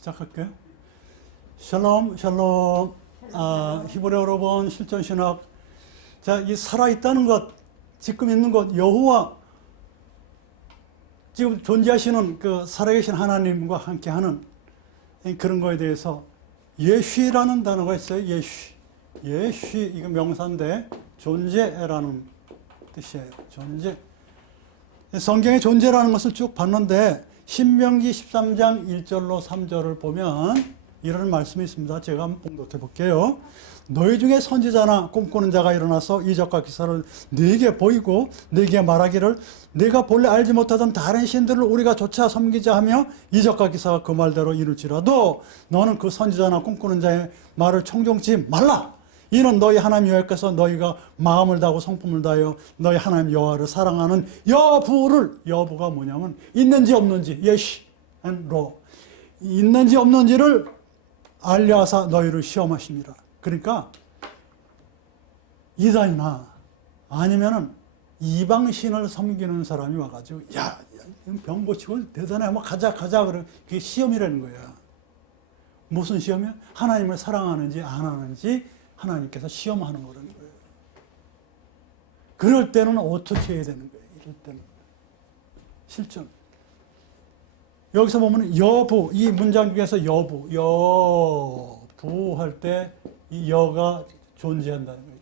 시작할게요. 샬롬, 샬롬. 아, 히브리어로 본 실전 신학. 자, 이 살아 있다는 것, 지금 있는 것, 여호와 지금 존재하시는 그 살아계신 하나님과 함께하는 그런 거에 대해서 예쉬라는 단어가 있어요. 예쉬. 예쉬 이거 명사인데 존재라는 뜻이에요. 존재. 성경의 존재라는 것을 쭉 봤는데 신명기 13장 1절로 3절을 보면 이런 말씀이 있습니다. 제가 한번 봉독해 볼게요. 너희 중에 선지자나 꿈꾸는 자가 일어나서 이적과 기사를 네게 보이고 네게 말하기를 내가 본래 알지 못하던 다른 신들을 우리가 조차 섬기자 하며 이적과 기사가 그 말대로 이룰지라도 너는 그 선지자나 꿈꾸는 자의 말을 청종치 말라. 이는 너희 하나님 여호와께서 너희가 마음을 다하고 성품을 다하여 너희 하나님 여호와를 사랑하는 여부를 여부가 뭐냐면 있는지 없는지 예시 로 있는지 없는지를 알려하사 너희를 시험하십니다. 그러니까 이단이나 아니면은 이방신을 섬기는 사람이 와가지고 야, 병 고치고 대단해 뭐 가자 가자 그래 그게 시험이라는 거야. 무슨 시험이야? 하나님을 사랑하는지 안 하는지 하나님께서 시험하는 거라는 거예요. 그럴 때는 어떻게 해야 되는 거예요? 이럴 때는 실전. 여기서 보면 여부 이 문장 중에서 여부 여부 할 때 이 여가 존재한다는 거예요.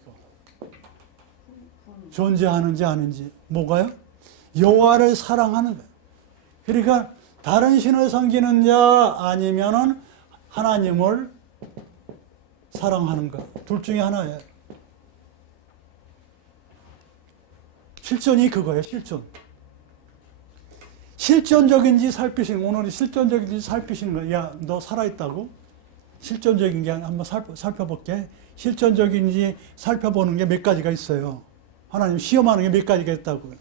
존재하는지 아닌지 뭐가요? 여호와를 사랑하는 거예요. 그러니까 다른 신을 섬기는 자 아니면은 하나님을 사랑하는 것. 둘 중에 하나예요. 실전이 그거예요, 실전. 실전적인지 살피시는, 오늘은 실전적인지 살피시는 거예요. 야, 너 살아있다고? 실전적인 게 한번 살펴, 살펴볼게. 실전적인지 살펴보는 게 몇 가지가 있어요. 하나님 시험하는 게 몇 가지가 있다고요.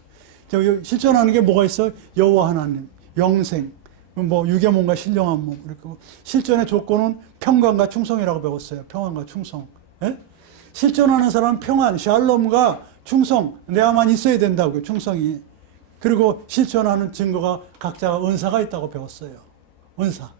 저 실전하는 게 뭐가 있어요? 여호와 하나님, 영생, 뭐 유계몽과 신령한 몸 그리고 실전의 조건은 평강과 충성이라고 배웠어요. 평안과 충성. 예? 실전하는 사람은 평안, 샬롬과 충성 내야만 있어야 된다고요. 충성이. 그리고 실전하는 증거가 각자가 은사가 있다고 배웠어요. 은사.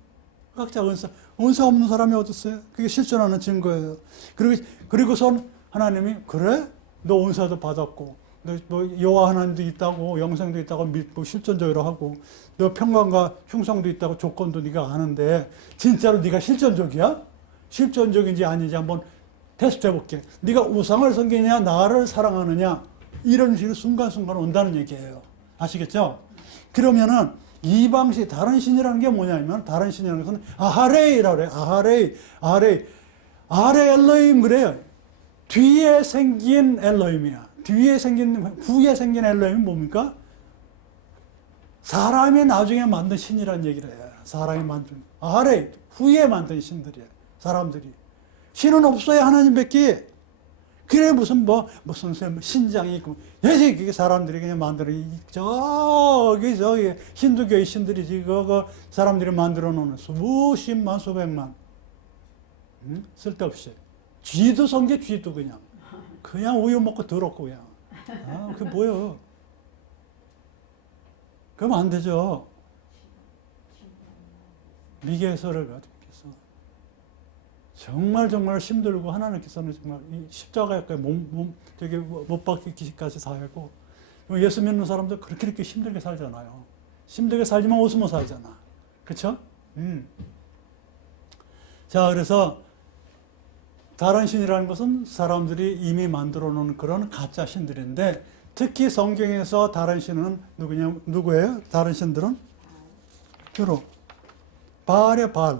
각자 은사. 은사 없는 사람이 어딨어요? 그게 실전하는 증거예요. 그리고 그리고선 하나님이 그래? 너 은사도 받았고 너 여호와 하나님도 있다고 영생도 있다고 믿고 실전적으로 하고 너 평강과 흉성도 있다고 조건도 네가 아는데 진짜로 네가 실전적이야? 실전적인지 아닌지 한번 테스트 해 볼게. 네가 우상을 섬기냐 나를 사랑하느냐 이런 식으로 순간순간 온다는 얘기예요. 아시겠죠? 그러면은 이방시 다른 신이라는 게 뭐냐면 다른 신이라는 것은 아하레이라 그래. 아하레이, 아하레이, 아하레 엘로임 그래요. 뒤에 생긴 엘로임이야. 뒤에 생긴 후에 생긴 엘로임이 뭡니까? 사람이 나중에 만든 신이라는 얘기를 해요. 사람이 만든 아래 후에 만든 신들이에요. 사람들이 신은 없어요 하나님밖에. 그래 무슨 뭐 무슨 신장이 있고 예지 그게 사람들이 그냥 만들어 저기 저기 힌두교의 신들이지 그거 사람들이 만들어 놓는 수십만 수백만 응? 쓸데없이 쥐도 성게 쥐도 그냥 그냥 우유 먹고 더럽고 그냥. 아, 그게 뭐예요? 그러면 안 되죠. 미개설을 가지고 정말 정말 힘들고 하나님께서는 정말 이 십자가에 몸, 몸 되게 못 박히기까지 다 하고 예수 믿는 사람들 그렇게 이렇게 힘들게 살잖아요. 힘들게 살지만 웃으며 살잖아. 그렇죠? 음. 자, 그래서 다른 신이라는 것은 사람들이 이미 만들어 놓은 그런 가짜 신들인데 특히 성경에서 다른 신은 누구냐 누구예요? 다른 신들은 주로 바알의 바알.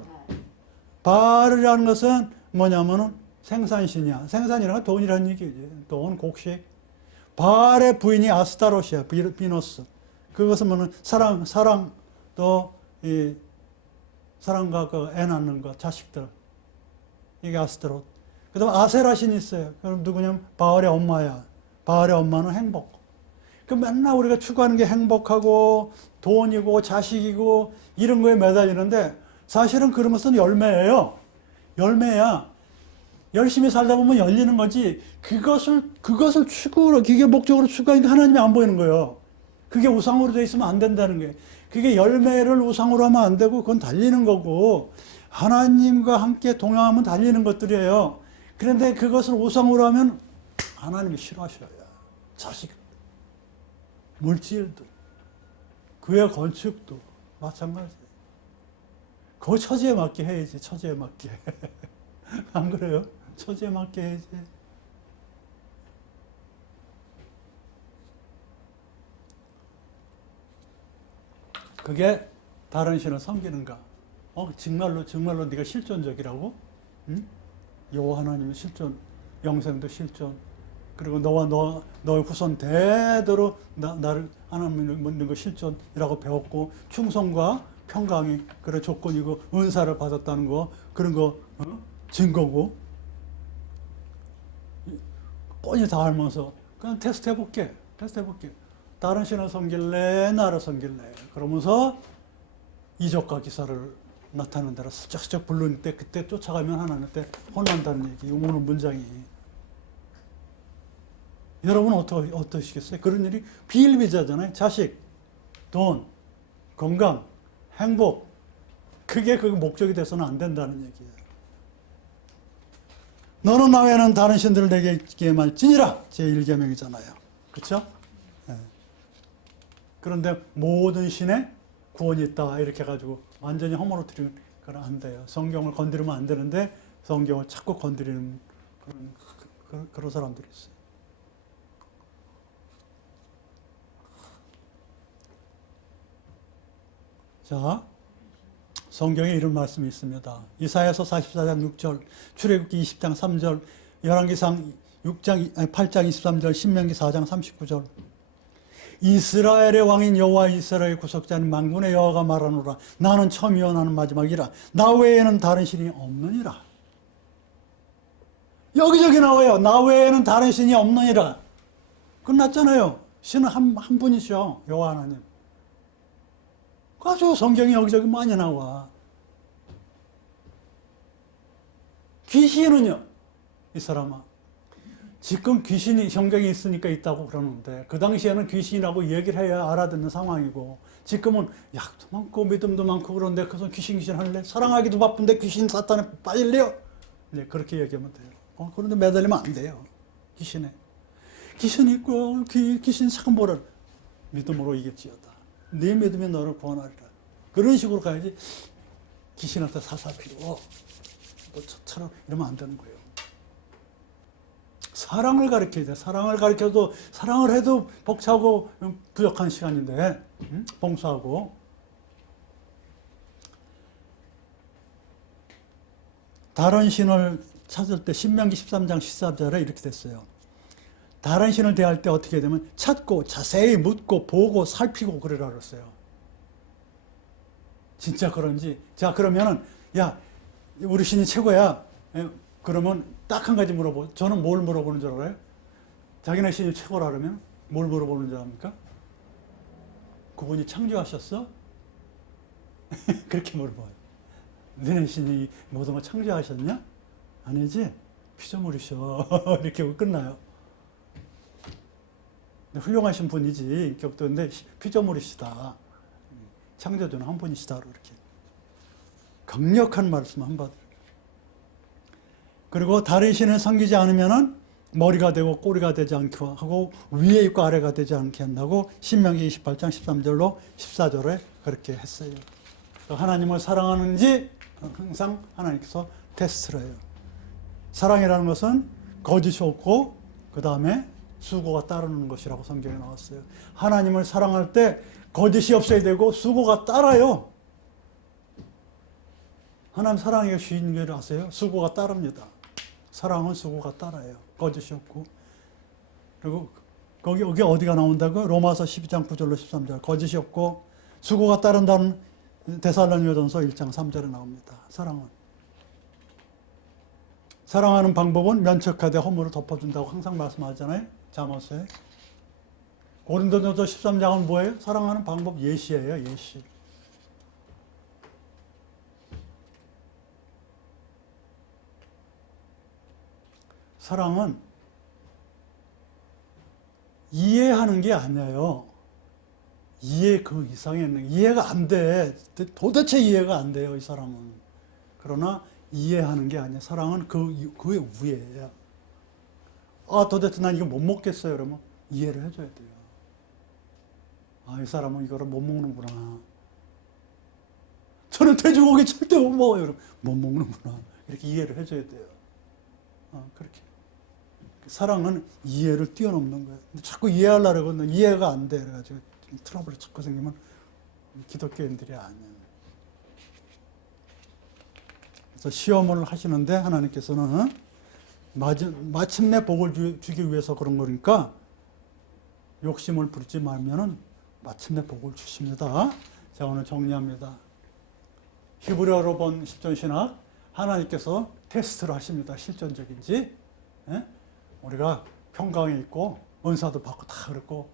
바알이라는 것은 뭐냐면은 생산신이야. 생산이라는 건 돈이라는 얘기지. 돈, 곡식. 바알의 부인이 아스타롯이야. 비너스. 그것은 뭐는 사랑, 사랑, 또, 이, 사랑과 그 애 낳는 거, 자식들. 이게 아스타롯. 그 다음 아세라 신이 있어요. 그럼 누구냐면 바알의 엄마야. 바알의 엄마는 행복. 그 맨날 우리가 추구하는 게 행복하고 돈이고 자식이고 이런 거에 매달리는데 사실은 것은 열매예요. 열매야. 열심히 살다 보면 열리는 거지. 그것을, 그것을 추구로, 그게 목적으로 추구하니까 하나님이 안 보이는 거예요. 그게 우상으로 되어 있으면 안 된다는 거예요. 그게 열매를 우상으로 하면 안 되고 그건 달리는 거고 하나님과 함께 동행하면 달리는 것들이에요. 그런데 그것을 우상으로 하면 하나님이 싫어하셔요. 자식, 물질도, 교회 건축도 마찬가지예요. 그 처지에 맞게 해야지, 처지에 맞게. 안 그래요? 처지에 맞게 해야지. 그게 다른 신을 섬기는가? 어, 정말로 정말로 네가 실존적이라고? 응? 여호와 하나님은 실존, 영생도 실존. 그리고 너와 너 너의 후손 대대로 나, 나를 하나님을 믿는 거 실존이라고 배웠고 충성과 평강이 그런 조건이고 은사를 받았다는 거 그런 거 어? 증거고 뻔히 다 알면서 그냥 테스트 해볼게 테스트 해볼게 다른 신을 섬길래 나를 섬길래 그러면서 이적과 기사를 나타내는 대로 슬쩍슬쩍 부르는 때 그때 쫓아가면 하나님한테 혼난다는 얘기 오늘 문장이. 여러분 어떠, 어떠시겠어요? 그런 일이 비일비재하잖아요. 자식, 돈, 건강, 행복. 그게 그 목적이 돼서는 안 된다는 얘기예요. 너는 나 외에는 다른 신들을 내게 있게 말지니라! 제1계명이잖아요. 그렇죠? 그런데 모든 신에 구원이 있다. 이렇게 해가지고 완전히 허물어뜨리는 건안 돼요. 성경을 건드리면 안 되는데 성경을 자꾸 건드리는 그런, 그, 그 런 사람들이 있어요. 자, 성경에 이런 말씀이 있습니다. 이사야서 44장 6절, 출애굽기 20장 3절, 열왕기상 6장 8장 23절, 신명기 4장 39절. 이스라엘의 왕인 여호와 이스라엘 구속자는 만군의 여호와가 말하노라. 나는 처음이요 나는 마지막이라. 나 외에는 다른 신이 없느니라. 여기저기 나와요. 나 외에는 다른 신이 없느니라. 끝났잖아요. 신은 한, 한 분이죠. 여호와 하나님. 아주 성경이 여기저기 많이 나와. 귀신은요 이 사람아 지금 귀신이 성경에 있으니까 있다고 그러는데 그 당시에는 귀신이라고 얘기를 해야 알아듣는 상황이고 지금은 약도 많고 믿음도 많고 그런데 그것은 귀신 귀신 할래? 사랑하기도 바쁜데 귀신 사탄에 빠질래요? 네, 그렇게 얘기하면 돼요. 어, 그런데 매달리면 안 돼요. 귀신에. 귀신 있고 귀, 귀신 보라. 믿음으로 이겼지어다. 네 믿음이 너를 구원하리라. 그런 식으로 가야지 귀신한테 사살 필요. 뭐 저처럼 이러면 안 되는 거예요. 사랑을 가르쳐야 돼. 사랑을 가르쳐도 사랑을 해도 벅차고 부족한 시간인데 응? 봉사하고 다른 신을 찾을 때 신명기 13장 14절에 이렇게 됐어요. 다른 신을 대할 때 어떻게 되면 찾고 자세히 묻고 보고 살피고 그러라 그랬어요. 진짜 그런지. 자 그러면은 야 우리 신이 최고야. 그러면 딱 한 가지 물어보. 저는 뭘 물어보는 줄 알아요? 자기네 신이 최고라 그러면 뭘 물어보는 줄 압니까? 그분이 창조하셨어? 그렇게 물어봐요. 너네 신이 모든 걸 창조하셨냐? 아니지? 피조물이셔. 이렇게 하고 끝나요. 훌륭하신 분이지. 인격도 근데 피조물이시다. 창조주는 한 분이시다. 이렇게. 강력한 말씀 한 번. 그리고 다른 신을 섬기지 않으면은 머리가 되고 꼬리가 되지 않게 하고 위에 있고 아래가 되지 않게 한다고 신명기 28장 13절로 14절에 그렇게 했어요. 하나님을 사랑하는지 항상 하나님께서 테스트를 해요. 사랑이라는 것은 거짓이 없고 그 다음에 수고가 따르는 것이라고 성경에 나왔어요. 하나님을 사랑할 때 거짓이 없어야 되고 수고가 따라요. 하나님 사랑하기가 쉬운 줄 아세요? 수고가 따릅니다. 사랑은 수고가 따라요. 거짓이 없고. 그리고 거기 여기 어디가 나온다고? 로마서 12장 9절로 13절. 거짓이 없고 수고가 따른다는 데살로니가전서 1장 3절에 나옵니다. 사랑은 사랑하는 방법은 면책하되 허물을 덮어준다고 항상 말씀하잖아요. 자모스에. 고린도전서 13장은 뭐예요? 사랑하는 방법 예시예요. 예시. 사랑은 이해하는 게 아니에요. 이해 그 이상의 능력. 이해가 안 돼. 도대체 이해가 안 돼요, 이 사람은. 그러나 이해하는 게 아니야. 사랑은 그, 이- 그의 우애야. 아, 도대체 난 이거 못 먹겠어요. 그러면 이해를 해줘야 돼요. 아, 이 사람은 이거를 못 먹는구나. 저는 돼지고기 절대 못 먹어요. 그럼 못 먹는구나. 이렇게 이해를 해줘야 돼요. 아, 그렇게. 사랑은 이해를 뛰어넘는 거예요. 자꾸 이해하려고 하면 이해가 안 돼. 그래가지고 트러블이 자꾸 생기면 기독교인들이 아니에요. 그래서 시험을 하시는데 하나님께서는 마침내 복을 주, 주기 위해서 그런 거니까 욕심을 부리지 말면은 마침내 복을 주십니다. 자, 오늘 정리합니다. 히브리어로 본 실전 신학 하나님께서 테스트를 하십니다. 실전적인지. 예? 우리가 평강에 있고 은사도 받고 다 그렇고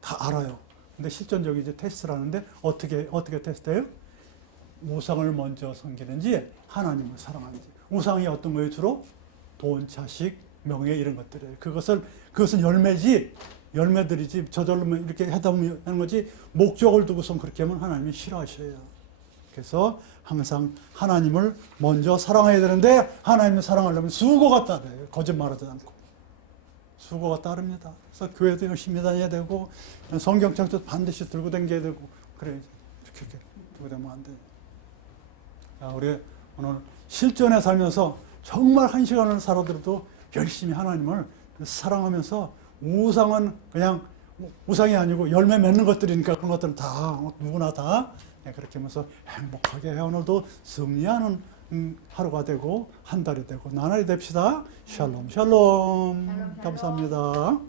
다 알아요. 근데 실전적인 테스트를 하는데 어떻게 어떻게 테스트해요? 우상을 먼저 섬기는지 하나님을 사랑하는지. 우상이 어떤 거예요? 주로 돈, 자식, 명예 이런 것들이에요. 그것을 그것은 열매지 열매들이지 저절로 뭐 이렇게 하다 보면 하는 거지 목적을 두고선 그렇게 하면 하나님이 싫어하셔요. 그래서 항상 하나님을 먼저 사랑해야 되는데 하나님을 사랑하려면 수고가 따라요. 거짓말하지 않고. 수고가 따릅니다. 그래서 교회도 열심히 다녀야 되고 성경책도 반드시 들고 다녀야 되고 그래 이렇게 이렇게 들고 다니면 안 돼요. 자, 우리 오늘 실전에 살면서 정말 한 시간을 살아들어도 열심히 하나님을 사랑하면서 우상은 그냥 우상이 아니고 열매 맺는 것들이니까 그런 것들은 다 누구나 다 네, 그렇게 하면서 행복하게 오늘도 승리하는 음, 하루가 되고 한 달이 되고 나날이 됩시다. 샬롬 샬롬. 샬롬, 샬롬. 감사합니다.